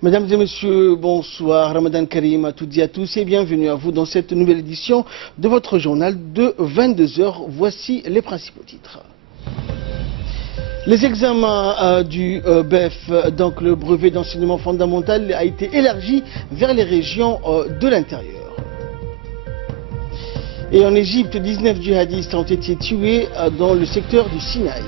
Mesdames et messieurs, bonsoir, Ramadan Karim à toutes et à tous et bienvenue à vous dans cette nouvelle édition de votre journal de 22 heures. Voici les principaux titres. Les examens du BEF, donc le brevet d'enseignement fondamental, a été élargi vers les régions de l'intérieur. Et en Égypte, 19 djihadistes ont été tués dans le secteur du Sinaï.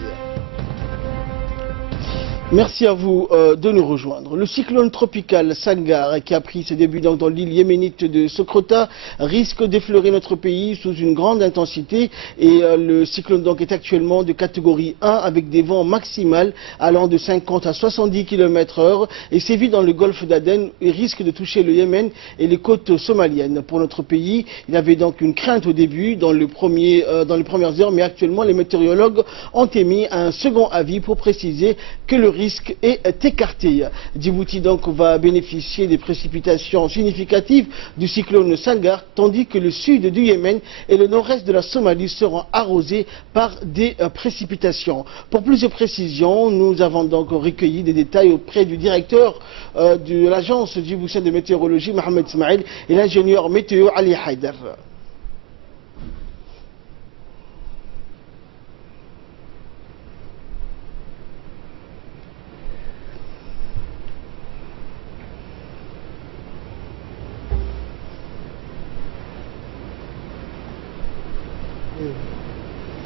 Merci à vous de nous rejoindre. Le cyclone tropical Sangar, qui a pris ses débuts dans l'île yéménite de Sokrota, risque d'effleurer notre pays sous une grande intensité. Et le cyclone donc est actuellement de catégorie 1 avec des vents maximales allant de 50 à 70 km/h et sévit dans le golfe d'Aden et risque de toucher le Yémen et les côtes somaliennes. Pour notre pays, il y avait donc une crainte au début dans les premières heures, mais actuellement les météorologues ont émis un second avis pour préciser que le risque est écarté. Djibouti donc va bénéficier des précipitations significatives du cyclone Sangar, tandis que le sud du Yémen et le nord-est de la Somalie seront arrosés par des précipitations. Pour plus de précisions, nous avons donc recueilli des détails auprès du directeur de l'agence djiboutienne de météorologie, Mohamed Ismail, et l'ingénieur météo Ali Haider.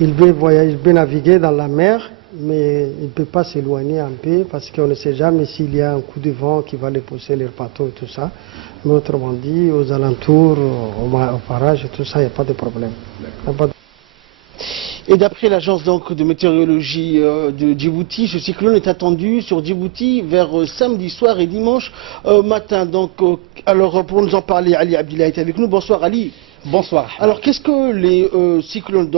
Il veut voyager, il veut naviguer dans la mer, mais il ne peut pas s'éloigner un peu parce qu'on ne sait jamais s'il y a un coup de vent qui va les pousser les bateaux et tout ça. Mais autrement dit, aux alentours, au barrage et tout ça, il n'y a pas de problème. Et d'après l'agence de météorologie de Djibouti, ce cyclone est attendu sur Djibouti vers samedi soir et dimanche matin. Donc, alors pour nous en parler, Ali Abdillah est avec nous. Bonsoir Ali. Bonsoir. Alors qu'est-ce que les cyclones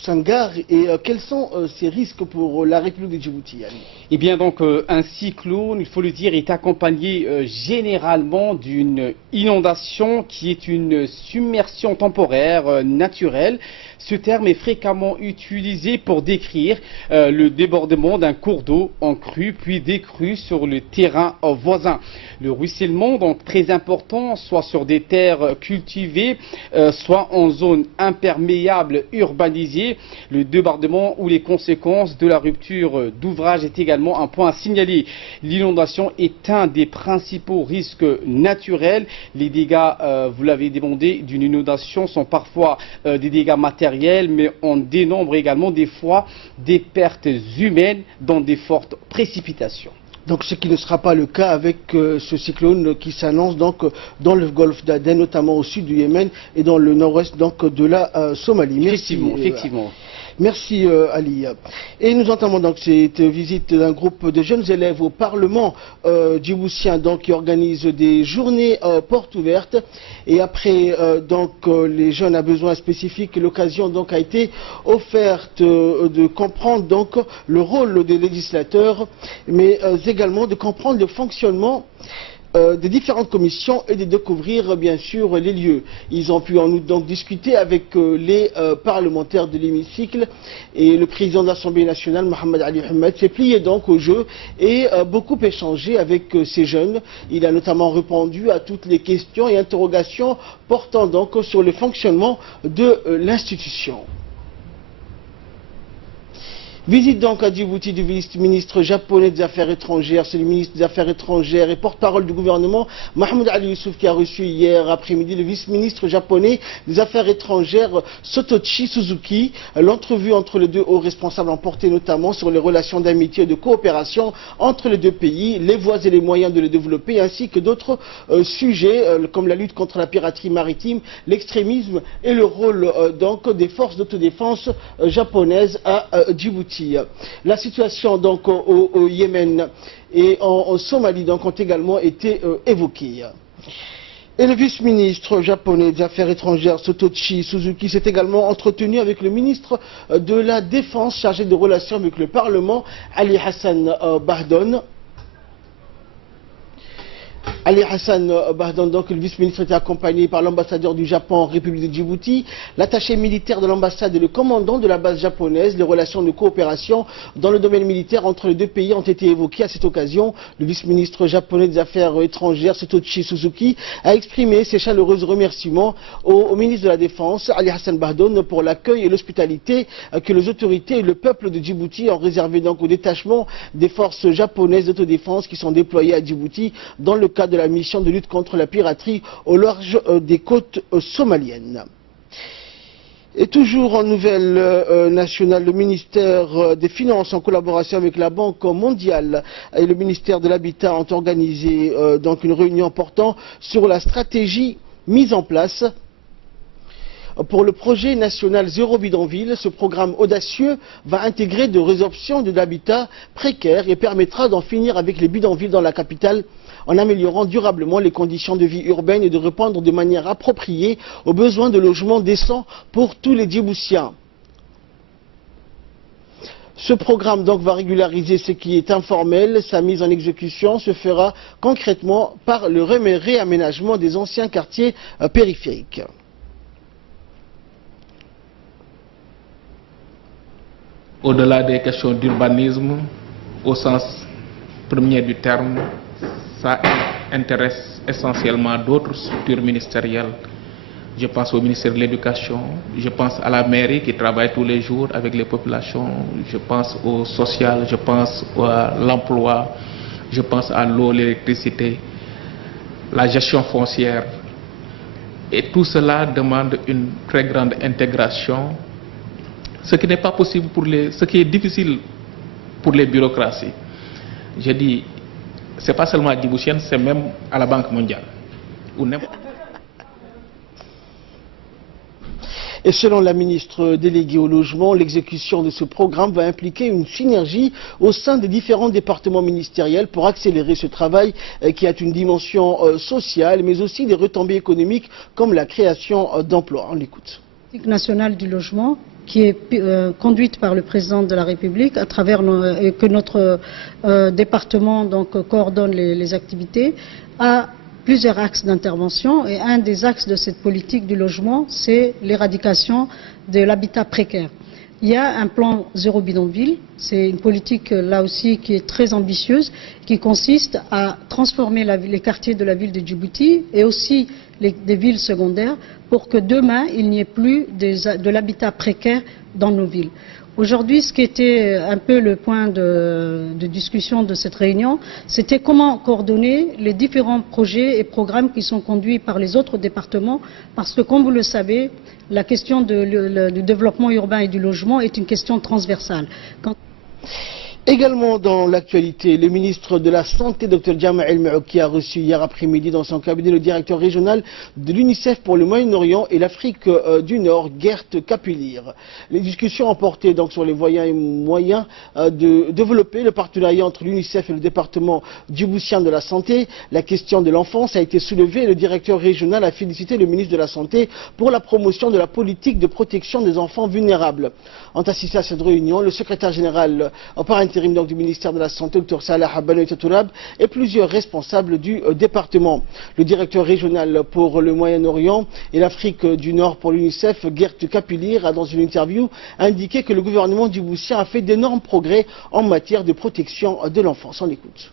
Sangar et quels sont ces risques pour la République de Djibouti, Ali? Eh bien donc un cyclone, il faut le dire, est accompagné généralement d'une inondation qui est une submersion temporaire naturelle. Ce terme est fréquemment utilisé pour décrire le débordement d'un cours d'eau en crue puis décrue sur le terrain voisin. Le ruissellement, donc très important, soit sur des terres cultivées, soit en zone imperméable urbanisée. Le débordement ou les conséquences de la rupture d'ouvrage est également un point à signaler. L'inondation est un des principaux risques naturels. Les dégâts, vous l'avez demandé, d'une inondation sont parfois des dégâts matériels, mais on dénombre également des fois des pertes humaines dans des fortes précipitations. Donc ce qui ne sera pas le cas avec ce cyclone qui s'annonce donc dans le golfe d'Aden, notamment au sud du Yémen et dans le nord-ouest donc de la Somalie. Effectivement, effectivement. Merci Ali. Et nous entamons donc cette visite d'un groupe de jeunes élèves au Parlement djiboutien donc qui organise des journées portes ouvertes. Et après les jeunes à besoins spécifiques, l'occasion donc a été offerte de comprendre donc le rôle des législateurs, mais également de comprendre le fonctionnement des différentes commissions et de découvrir bien sûr les lieux. Ils ont pu en outre donc discuter avec les parlementaires de l'hémicycle et le président de l'Assemblée nationale, Mohamed Ali Ahmed, s'est plié donc au jeu et beaucoup échangé avec ces jeunes. Il a notamment répondu à toutes les questions et interrogations portant donc sur le fonctionnement de l'institution. Visite donc à Djibouti du vice-ministre japonais des Affaires étrangères. C'est le ministre des Affaires étrangères et porte-parole du gouvernement, Mohamed Ali Youssouf, qui a reçu hier après-midi le vice-ministre japonais des Affaires étrangères, Sotochi Suzuki. L'entrevue entre les deux hauts responsables ont porté notamment sur les relations d'amitié et de coopération entre les deux pays, les voies et les moyens de les développer, ainsi que d'autres sujets comme la lutte contre la piraterie maritime, l'extrémisme et le rôle donc des forces d'autodéfense japonaises à Djibouti. La situation donc au Yémen et en Somalie donc ont également été évoquées. Et le vice-ministre japonais des Affaires étrangères, Sotochi Suzuki, s'est également entretenu avec le ministre de la Défense chargé de relations avec le Parlement, Ali Hassan Bahdon. Ali Hassan Bahdan, donc le vice-ministre, était accompagné par l'ambassadeur du Japon en République de Djibouti, l'attaché militaire de l'ambassade et le commandant de la base japonaise. Les relations de coopération dans le domaine militaire entre les deux pays ont été évoquées à cette occasion. Le vice-ministre japonais des Affaires étrangères, Satoshi Suzuki, a exprimé ses chaleureux remerciements au ministre de la Défense, Ali Hassan Bahdan, pour l'accueil et l'hospitalité que les autorités et le peuple de Djibouti ont réservé donc au détachement des forces japonaises d'autodéfense qui sont déployées à Djibouti dans le cadre de la mission de lutte contre la piraterie au large des côtes somaliennes. Et toujours en nouvelle nationale, le ministère des Finances, en collaboration avec la Banque mondiale et le ministère de l'Habitat, ont organisé donc une réunion portant sur la stratégie mise en place pour le projet national Zéro Bidonville. Ce programme audacieux va intégrer de résorption de l'habitat précaire et permettra d'en finir avec les bidonvilles dans la capitale en améliorant durablement les conditions de vie urbaines et de répondre de manière appropriée aux besoins de logements décents pour tous les Djiboutiens. Ce programme donc va régulariser ce qui est informel. Sa mise en exécution se fera concrètement par le réaménagement des anciens quartiers périphériques. Au-delà des questions d'urbanisme, au sens premier du terme, ça intéresse essentiellement d'autres structures ministérielles. Je pense au ministère de l'Éducation, je pense à la mairie qui travaille tous les jours avec les populations, je pense au social, je pense à l'emploi, je pense à l'eau, l'électricité, la gestion foncière. Et tout cela demande une très grande intégration, ce qui n'est pas possible ce qui est difficile pour les bureaucraties. Je dis, c'est pas seulement à Djiboutienne, c'est même à la Banque mondiale. Et selon la ministre déléguée au logement, l'exécution de ce programme va impliquer une synergie au sein des différents départements ministériels pour accélérer ce travail qui a une dimension sociale, mais aussi des retombées économiques comme la création d'emplois. On l'écoute. La politique nationale du logement, qui est conduite par le président de la République, à travers que notre département donc coordonne les activités, a plusieurs axes d'intervention, et un des axes de cette politique du logement, c'est l'éradication de l'habitat précaire. Il y a un plan Zéro Bidonville, c'est une politique là aussi qui est très ambitieuse, qui consiste à transformer les quartiers de la ville de Djibouti et aussi des villes secondaires pour que demain il n'y ait plus de l'habitat précaire dans nos villes. Aujourd'hui, ce qui était un peu le point de discussion de cette réunion, c'était comment coordonner les différents projets et programmes qui sont conduits par les autres départements, parce que, comme vous le savez, la question du développement urbain et du logement est une question transversale. Également dans l'actualité, le ministre de la Santé, Dr Jama El Maouki, a reçu hier après-midi dans son cabinet le directeur régional de l'UNICEF pour le Moyen-Orient et l'Afrique du Nord, Gert Kapilir. Les discussions ont porté donc sur les moyens de développer le partenariat entre l'UNICEF et le département djiboutien de la Santé. La question de l'enfance a été soulevée et le directeur régional a félicité le ministre de la Santé pour la promotion de la politique de protection des enfants vulnérables. Ont assisté à cette réunion le secrétaire général par intérim donc du ministère de la Santé, Dr Salah Banoï Tatourab, et plusieurs responsables du département. Le directeur régional pour le Moyen-Orient et l'Afrique du Nord pour l'UNICEF, Gert Kapilir, a dans une interview indiqué que le gouvernement djiboutien a fait d'énormes progrès en matière de protection de l'enfance. On l'écoute.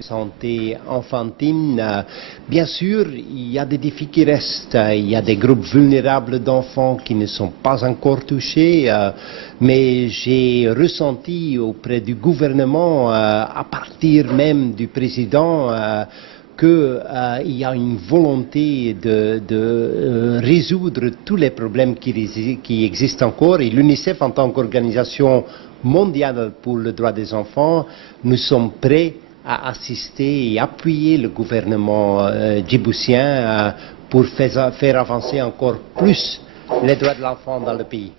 Santé enfantine, bien sûr, il y a des défis qui restent. Il y a des groupes vulnérables d'enfants qui ne sont pas encore touchés, mais j'ai ressenti auprès du gouvernement, à partir même du président, qu'il y a une volonté de résoudre tous les problèmes qui existent encore. Et l'UNICEF, en tant qu'organisation mondiale pour le droit des enfants, nous sommes prêts à assister et appuyer le gouvernement djiboutien pour faire avancer encore plus les droits de l'enfant dans le pays.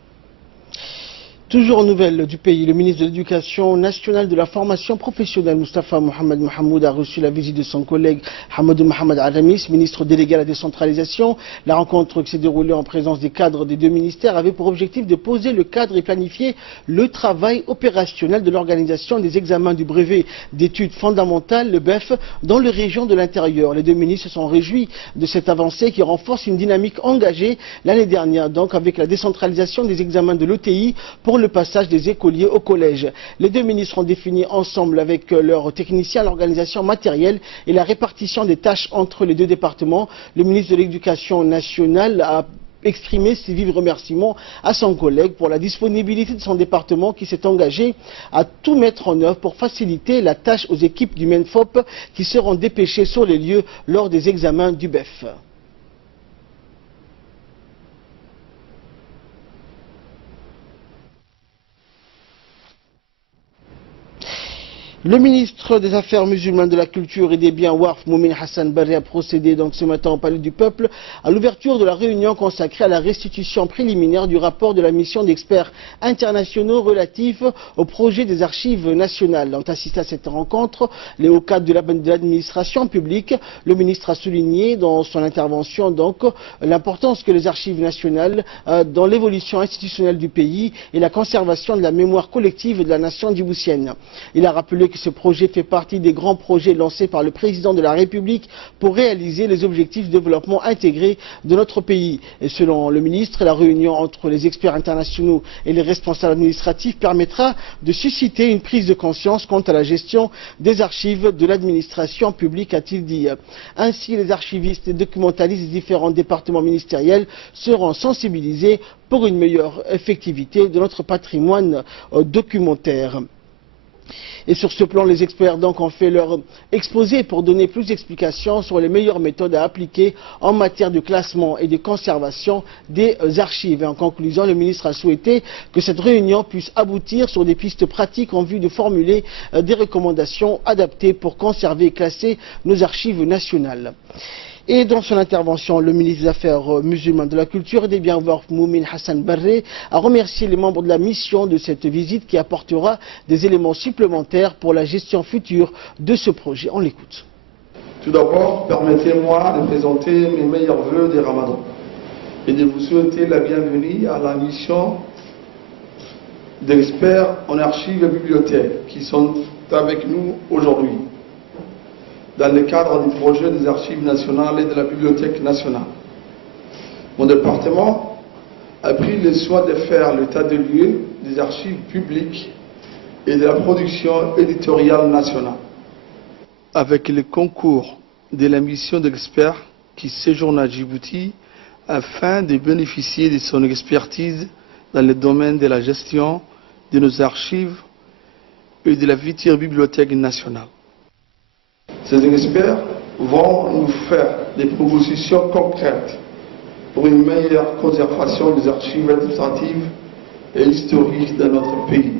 Toujours aux nouvelles du pays, le ministre de l'Éducation nationale de la formation professionnelle, Moustapha Mohamed Mohamoud, a reçu la visite de son collègue Hamadou Mohamed Aramis, ministre délégué à la décentralisation. La rencontre qui s'est déroulée en présence des cadres des deux ministères avait pour objectif de poser le cadre et planifier le travail opérationnel de l'organisation des examens du brevet d'études fondamentales, le BEF, dans les régions de l'intérieur. Les deux ministres se sont réjouis de cette avancée qui renforce une dynamique engagée l'année dernière, donc avec la décentralisation des examens de l'ETI pour le passage des écoliers au collège. Les deux ministres ont défini ensemble avec leurs techniciens l'organisation matérielle et la répartition des tâches entre les deux départements. Le ministre de l'Éducation nationale a exprimé ses vifs remerciements à son collègue pour la disponibilité de son département qui s'est engagé à tout mettre en œuvre pour faciliter la tâche aux équipes du MENFOP qui seront dépêchées sur les lieux lors des examens du BEF. Le ministre des Affaires musulmanes, de la Culture et des Biens Warf, Moumin Hassan Barre, a procédé donc ce matin au Palais du Peuple à l'ouverture de la réunion consacrée à la restitution préliminaire du rapport de la mission d'experts internationaux relatifs au projet des archives nationales. Ont assisté à cette rencontre les hauts cadres de l'administration publique. Le ministre a souligné dans son intervention donc l'importance que les archives nationales dans l'évolution institutionnelle du pays et la conservation de la mémoire collective de la nation djiboutienne. Il a rappelé que ce projet fait partie des grands projets lancés par le président de la République pour réaliser les objectifs de développement intégré de notre pays. Et selon le ministre, la réunion entre les experts internationaux et les responsables administratifs permettra de susciter une prise de conscience quant à la gestion des archives de l'administration publique, a-t-il dit. Ainsi, les archivistes et documentalistes des différents départements ministériels seront sensibilisés pour une meilleure effectivité de notre patrimoine documentaire. Et sur ce plan, les experts donc ont fait leur exposé pour donner plus d'explications sur les meilleures méthodes à appliquer en matière de classement et de conservation des archives. Et en conclusion, le ministre a souhaité que cette réunion puisse aboutir sur des pistes pratiques en vue de formuler des recommandations adaptées pour conserver et classer nos archives nationales. Et dans son intervention, le ministre des Affaires musulmanes, de la Culture et des Biens Warf, Moumin Hassan Barre, a remercié les membres de la mission de cette visite qui apportera des éléments supplémentaires pour la gestion future de ce projet. On l'écoute. Tout d'abord, permettez-moi de présenter mes meilleurs vœux des Ramadans et de vous souhaiter la bienvenue à la mission d'experts en archives et bibliothèques qui sont avec nous aujourd'hui, dans le cadre du projet des archives nationales et de la bibliothèque nationale. Mon département a pris le soin de faire l'état des lieux des archives publiques et de la production éditoriale nationale. Avec le concours de la mission d'experts qui séjourne à Djibouti afin de bénéficier de son expertise dans le domaine de la gestion de nos archives et de la future bibliothèque nationale. Ces experts vont nous faire des propositions concrètes pour une meilleure conservation des archives administratives et historiques de notre pays.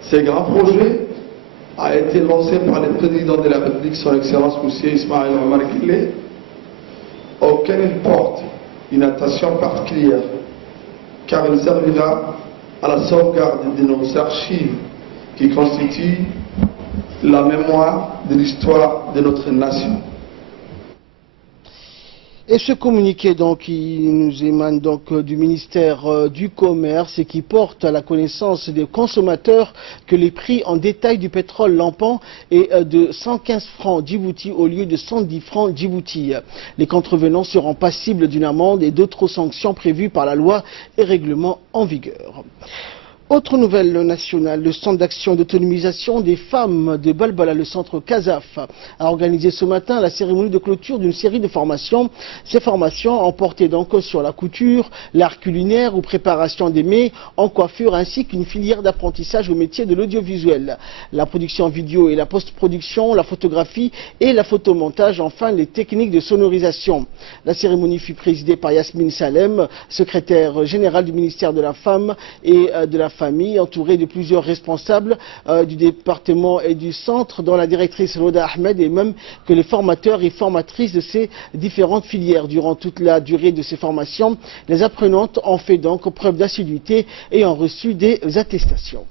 Ce grand projet a été lancé par le président de la République, son Excellence M. Ismaël Omar Guelleh, auquel il porte une attention particulière, car il servira à la sauvegarde de nos archives qui constituent la mémoire de l'histoire de notre nation. Et ce communiqué donc qui nous émane donc du ministère du Commerce et qui porte à la connaissance des consommateurs que les prix en détail du pétrole lampant est de 115 francs Djibouti au lieu de 110 francs Djibouti. Les contrevenants seront passibles d'une amende et d'autres sanctions prévues par la loi et règlement en vigueur. Autre nouvelle nationale, le centre d'action d'autonomisation des femmes de Balbala, le centre CASAF, a organisé ce matin la cérémonie de clôture d'une série de formations. Ces formations ont porté donc sur la couture, l'art culinaire ou préparation des mets en coiffure ainsi qu'une filière d'apprentissage au métier de l'audiovisuel. La production vidéo et la post-production, la photographie et la photomontage, enfin les techniques de sonorisation. La cérémonie fut présidée par Yasmine Salem, secrétaire générale du ministère de la Femme et de la famille, entourés de plusieurs responsables du département et du centre, dont la directrice Roda Ahmed, et même que les formateurs et formatrices de ces différentes filières. Durant toute la durée de ces formations, les apprenantes ont fait donc preuve d'assiduité et ont reçu des attestations.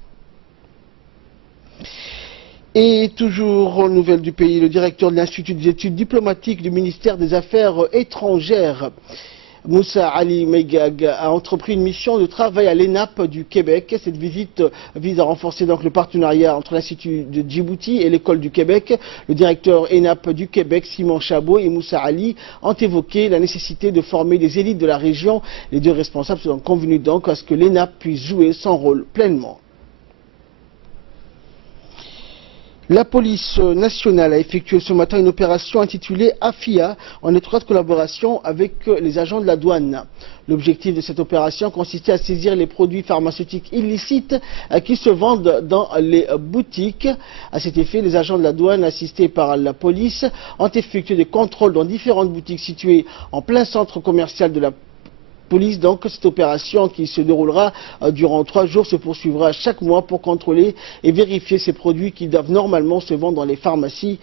Et toujours aux nouvelles du pays, le directeur de l'Institut des études diplomatiques du ministère des Affaires étrangères, Moussa Ali Meigag, a entrepris une mission de travail à l'ENAP du Québec. Cette visite vise à renforcer donc le partenariat entre l'Institut de Djibouti et l'École du Québec. Le directeur ENAP du Québec, Simon Chabot, et Moussa Ali ont évoqué la nécessité de former des élites de la région. Les deux responsables sont convenus donc à ce que l'ENAP puisse jouer son rôle pleinement. La police nationale a effectué ce matin une opération intitulée AFIA en étroite collaboration avec les agents de la douane. L'objectif de cette opération consistait à saisir les produits pharmaceutiques illicites qui se vendent dans les boutiques. À cet effet, les agents de la douane assistés par la police ont effectué des contrôles dans différentes boutiques situées en plein centre commercial de la police. Donc cette opération qui se déroulera durant 3 jours se poursuivra chaque mois pour contrôler et vérifier ces produits qui doivent normalement se vendre dans les pharmacies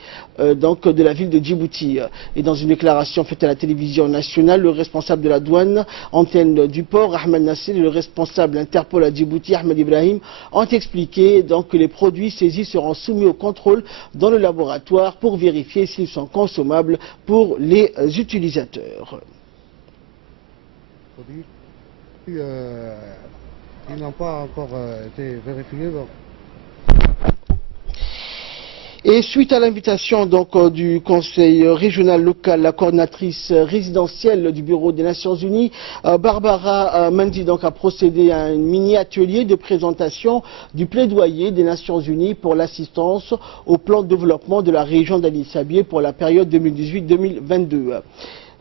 donc de la ville de Djibouti. Et dans une déclaration faite à la télévision nationale, le responsable de la douane antenne du port, Ahmed Nasser, et le responsable Interpol à Djibouti, Ahmed Ibrahim, ont expliqué donc que les produits saisis seront soumis au contrôle dans le laboratoire pour vérifier s'ils sont consommables pour les utilisateurs. Ils n'ont pas encore été vérifiés. Donc. Et suite à l'invitation donc du Conseil régional local, la coordinatrice résidentielle du Bureau des Nations Unies, Barbara Mendy, donc a procédé à un mini-atelier de présentation du plaidoyer des Nations Unies pour l'assistance au plan de développement de la région d'Addis Abeba pour la période 2018-2022.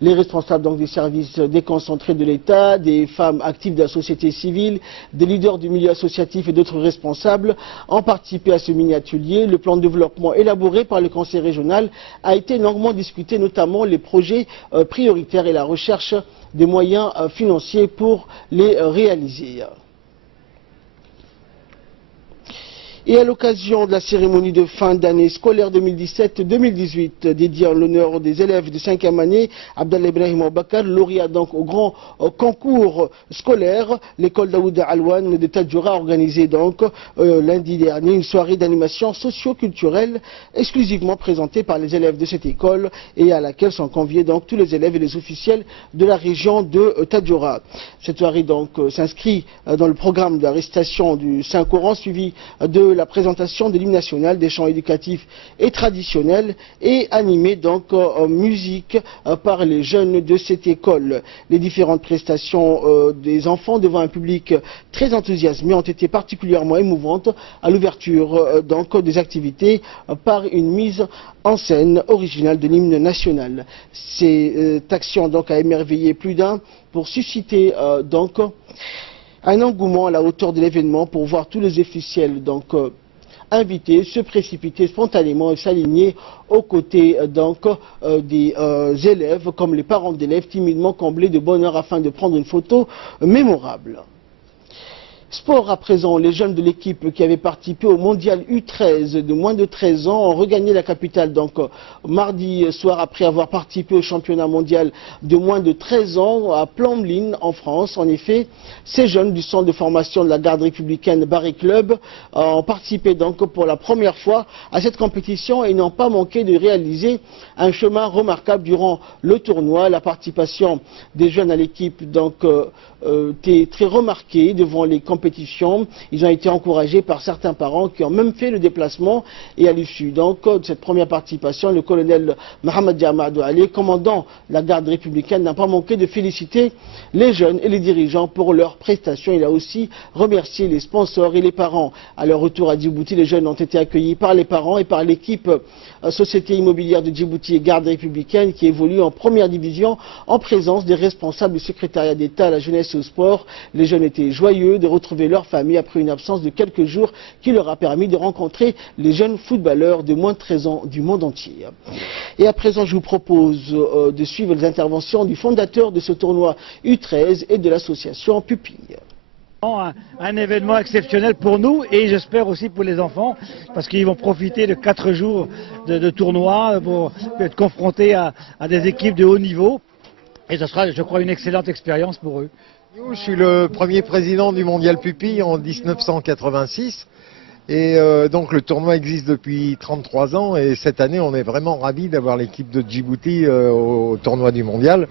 Les responsables donc des services déconcentrés de l'État, des femmes actives de la société civile, des leaders du milieu associatif et d'autres responsables ont participé à ce mini-atelier. Le plan de développement élaboré par le Conseil régional a été longuement discuté, notamment les projets prioritaires et la recherche des moyens financiers pour les réaliser. Et à l'occasion de la cérémonie de fin d'année scolaire 2017-2018 dédiée en l'honneur des élèves de 5e année, Abdallah Ibrahim Obakar, lauréat donc au grand concours scolaire, l'école Daouda Alouane de Tadjoura a organisé donc lundi dernier une soirée d'animation socio-culturelle exclusivement présentée par les élèves de cette école et à laquelle sont conviés donc tous les élèves et les officiels de la région de Tadjoura. Cette soirée donc s'inscrit dans le programme de la récitation du Saint-Coran suivi de la présentation de l'hymne national, des chants éducatifs et traditionnels et animés donc en musique par les jeunes de cette école. Les différentes prestations des enfants devant un public très enthousiasmé ont été particulièrement émouvantes à l'ouverture donc des activités par une mise en scène originale de l'hymne national. Cette action donc a émerveillé plus d'un pour susciter donc un engouement à la hauteur de l'événement pour voir tous les officiels donc invités se précipiter spontanément et s'aligner aux côtés donc des élèves comme les parents d'élèves timidement comblés de bonheur afin de prendre une photo mémorable. Sport à présent, les jeunes de l'équipe qui avaient participé au mondial U13 de moins de 13 ans ont regagné la capitale donc mardi soir après avoir participé au championnat mondial de moins de 13 ans à Plomblin en France. En effet, ces jeunes du centre de formation de la garde républicaine Barré Club ont participé donc pour la première fois à cette compétition et n'ont pas manqué de réaliser un chemin remarquable durant le tournoi. La participation des jeunes à l'équipe donc était très remarquée devant les compétitions. Ils ont été encouragés par certains parents qui ont même fait le déplacement et à l'issue donc de cette première participation, le colonel Mohamed Diamadou Ali, commandant la garde républicaine, n'a pas manqué de féliciter les jeunes et les dirigeants pour leurs prestations. Il a aussi remercié les sponsors et les parents. À leur retour à Djibouti, les jeunes ont été accueillis par les parents et par l'équipe Société immobilière de Djibouti et garde républicaine qui évolue en première division en présence des responsables du secrétariat d'État à la jeunesse et au sport. Les jeunes étaient joyeux de retrouver leur famille après une absence de quelques jours qui leur a permis de rencontrer les jeunes footballeurs de moins de 13 ans du monde entier. Et à présent, je vous propose de suivre les interventions du fondateur de ce tournoi U13 et de l'association Pupille. Un événement exceptionnel pour nous et j'espère aussi pour les enfants parce qu'ils vont profiter de 4 jours de tournoi pour être confrontés à des équipes de haut niveau et ce sera, je crois, une excellente expérience pour eux. Je suis le premier président du Mondial Pupille en 1986 et donc le tournoi existe depuis 33 ans et cette année on est vraiment ravis d'avoir l'équipe de Djibouti au tournoi du Mondial.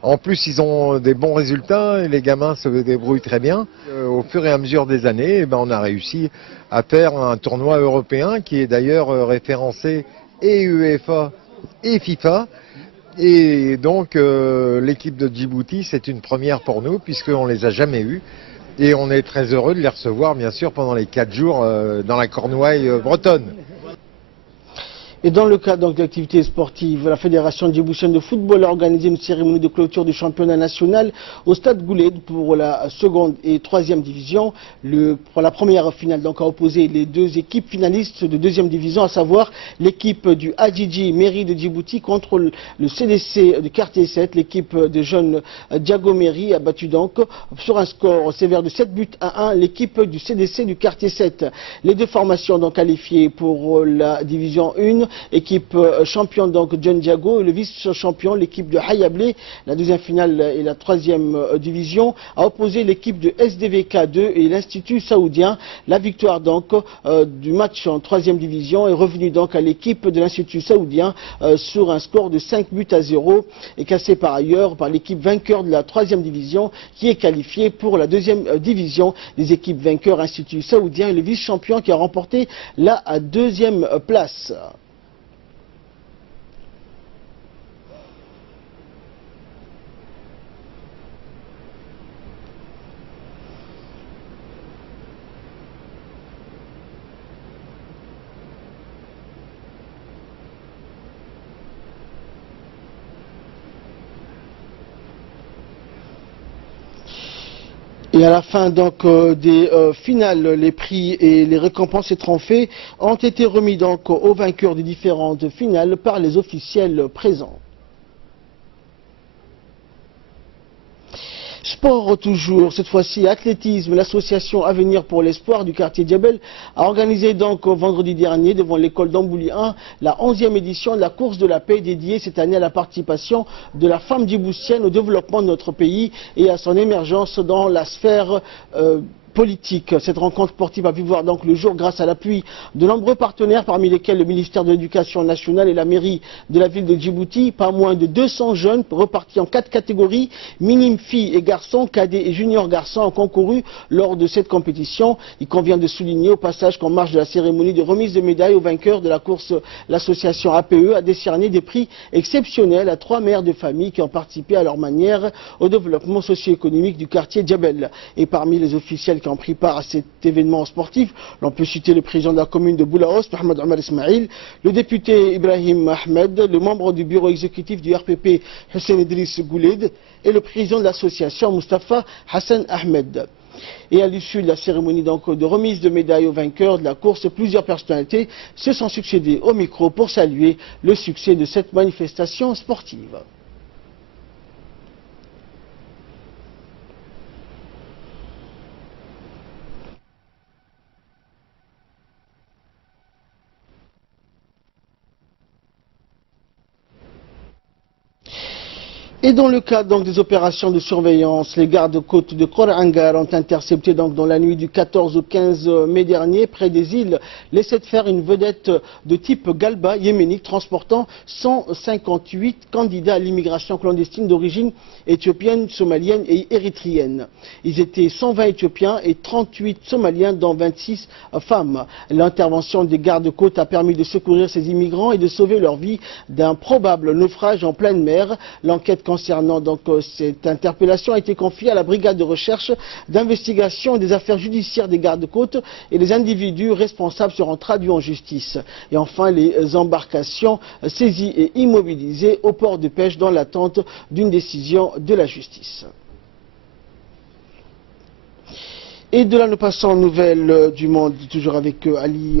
En plus, ils ont des bons résultats et les gamins se débrouillent très bien. Au fur et à mesure des années, on a réussi à faire un tournoi européen qui est d'ailleurs référencé et UEFA et FIFA. Et donc, l'équipe de Djibouti, c'est une première pour nous puisqu'on ne les a jamais eus. Et on est très heureux de les recevoir, bien sûr, pendant les 4 jours dans la Cornouaille bretonne. Et dans le cadre de l'activité sportive, la Fédération djiboutienne de football a organisé une cérémonie de clôture du championnat national au Stade Gouled pour la seconde et troisième division. Pour la première finale, donc, a opposé les deux équipes finalistes de deuxième division, à savoir l'équipe du Hadjidji Mairie de Djibouti contre le CDC du quartier 7. L'équipe de jeunes Diago Mairie a battu donc sur un score sévère de 7 buts à 1 l'équipe du CDC du quartier 7. Les deux formations donc qualifiées pour la division 1. Équipe champion donc John Diago et le vice-champion l'équipe de Hayablé. La deuxième finale et la troisième division a opposé l'équipe de SDVK 2 et l'Institut Saoudien. La victoire donc du match en troisième division est revenue donc à l'équipe de l'Institut Saoudien sur un score de 5 buts à 0 et cassé par ailleurs par l'équipe vainqueur de la troisième division qui est qualifiée pour la deuxième division. Les équipes vainqueurs Institut Saoudien et le vice-champion qui a remporté la deuxième place. Et à la fin donc des finales, les prix et les récompenses et trophées ont été remis donc aux vainqueurs des différentes finales par les officiels présents. Sport toujours, cette fois-ci athlétisme. L'association Avenir pour l'Espoir du quartier Djebel a organisé donc vendredi dernier devant l'école d'Ambouli 1 la 11e édition de la course de la paix dédiée cette année à la participation de la femme djiboutienne au développement de notre pays et à son émergence dans la sphère politique. Cette rencontre sportive a pu voir donc le jour grâce à l'appui de nombreux partenaires, parmi lesquels le ministère de l'Éducation nationale et la mairie de la ville de Djibouti. Pas moins de 200 jeunes repartis en 4 catégories, minimes filles et garçons, cadets et juniors garçons ont concouru lors de cette compétition. Il convient de souligner au passage qu'en marge de la cérémonie de remise de médailles aux vainqueurs de la course, l'association APE a décerné des prix exceptionnels à 3 mères de famille qui ont participé à leur manière au développement socio-économique du quartier Djebel. Et parmi les officiels qui ont pris part à cet événement sportif, l'on peut citer le président de la commune de Boulaos, Mohamed Omar Ismail, le député Ibrahim Ahmed, le membre du bureau exécutif du RPP Hussein Idriss Gouled et le président de l'association Mustafa Hassan Ahmed. Et à l'issue de la cérémonie donc de remise de médailles aux vainqueurs de la course, plusieurs personnalités se sont succédées au micro pour saluer le succès de cette manifestation sportive. Et dans le cadre donc des opérations de surveillance, les gardes-côtes de Korangar ont intercepté donc dans la nuit du 14 au 15 mai dernier, près des îles, laissait faire une vedette de type Galba yéménite transportant 158 candidats à l'immigration clandestine d'origine éthiopienne, somalienne et érythréenne. Ils étaient 120 Éthiopiens et 38 Somaliens, dont 26 femmes. L'intervention des gardes-côtes a permis de secourir ces immigrants et de sauver leur vie d'un probable naufrage en pleine mer. L'enquête concernant donc cette interpellation a été confiée à la brigade de recherche, d'investigation et des affaires judiciaires des gardes-côtes et les individus responsables seront traduits en justice. Et enfin, les embarcations saisies et immobilisées au port de pêche dans l'attente d'une décision de la justice. Et de là, nous passons aux nouvelles du monde, toujours avec Ali.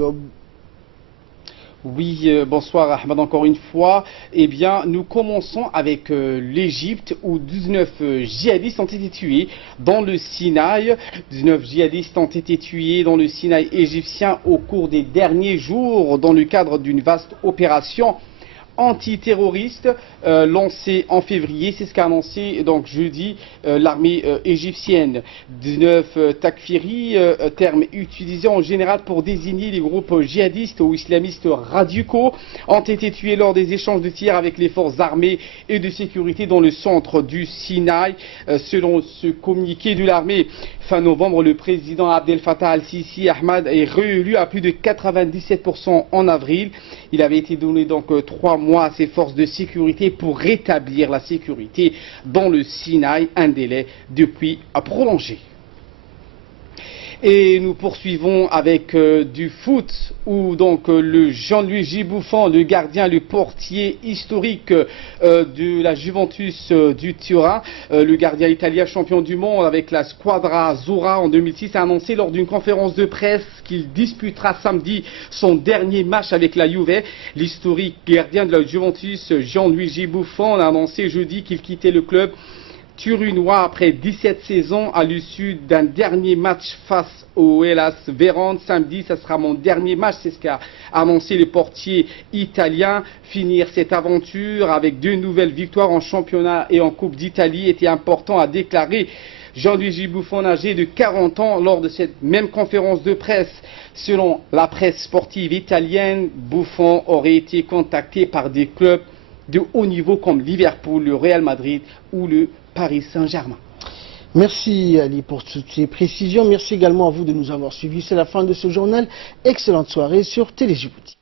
Oui, bonsoir Ahmed encore une fois. Eh bien, nous commençons avec l'Égypte où 19 djihadistes ont été tués dans le Sinaï. 19 djihadistes ont été tués dans le Sinaï égyptien au cours des derniers jours dans le cadre d'une vaste opération antiterroriste lancée en février. C'est ce qu'a annoncé donc jeudi l'armée égyptienne. 19 takfiri, terme utilisé en général pour désigner les groupes djihadistes ou islamistes radicaux, ont été tués lors des échanges de tirs avec les forces armées et de sécurité dans le centre du Sinaï, selon ce communiqué de l'armée. Fin novembre, le président Abdel Fattah al-Sisi Ahmad est réélu à plus de 97% en avril. Il avait été donné donc 3 mois à ses forces de sécurité pour rétablir la sécurité dans le Sinaï, un délai depuis prolongé. Et nous poursuivons avec du foot où donc le Gianluigi Buffon, le gardien, le portier historique de la Juventus du Turin, le gardien italien champion du monde avec la Squadra Azzurra en 2006, a annoncé lors d'une conférence de presse qu'il disputera samedi son dernier match avec la Juve. L'historique gardien de la Juventus, Gianluigi Buffon, a annoncé jeudi qu'il quittait le club turinois après 17 saisons à l'issue d'un dernier match face au Hellas Vérone. Samedi, ça sera mon dernier match, c'est ce qu'a annoncé le portier italien. Finir cette aventure avec 2 nouvelles victoires en championnat et en Coupe d'Italie était important, a déclaré Gianluigi Buffon, âgé de 40 ans, lors de cette même conférence de presse. Selon la presse sportive italienne, Buffon aurait été contacté par des clubs de haut niveau comme Liverpool, le Real Madrid ou le Paris Saint-Germain. Merci Ali pour toutes ces précisions. Merci également à vous de nous avoir suivis. C'est la fin de ce journal. Excellente soirée sur Télé Djibouti.